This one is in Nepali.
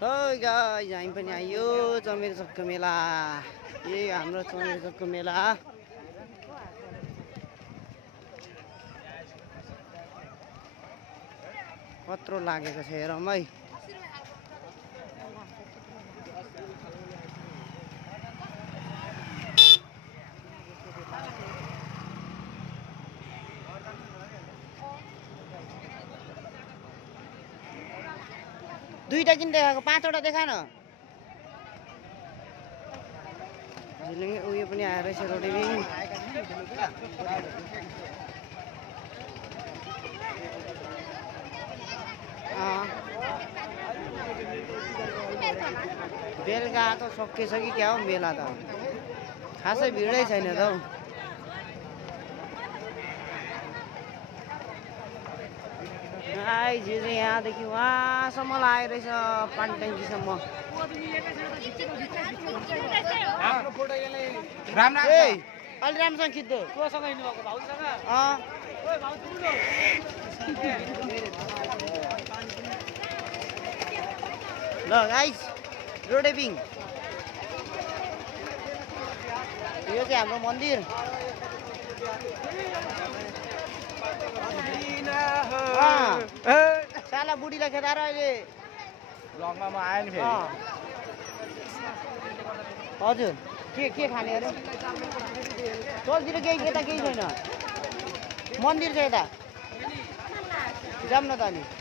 Hey guys, हामी पनि आयो चमेर चक्क मेला। यही हाम्रो चमेर चक्क मेला। कत्रो लागेको छ हेरौँ है। दुईटा किन देखाएको, पाँचवटा देखा न। झिलिङ उयो पनि आएर रहेछ रोटेबिङ। बेलुका त सकिएछ कि क्या हो मेला त, खासै भिडै छैन त हौ। जे चाहिँ यहाँदेखि वहाँसम्म लागेको रहेछ, पानी ट्याङ्कीसम्म। अलि राम्रोसँग खिच्दो ल गाइस, रोटेबिङ यो चाहिँ हाम्रो मन्दिर। साला बुढीलाई खेदाएर अहिले ब्लगमा म आएँ नि फेरि। हजुर के खाने अरे? चलतिर केही यता केही छैन, मन्दिर छ यता, जाऊँ न त अनि।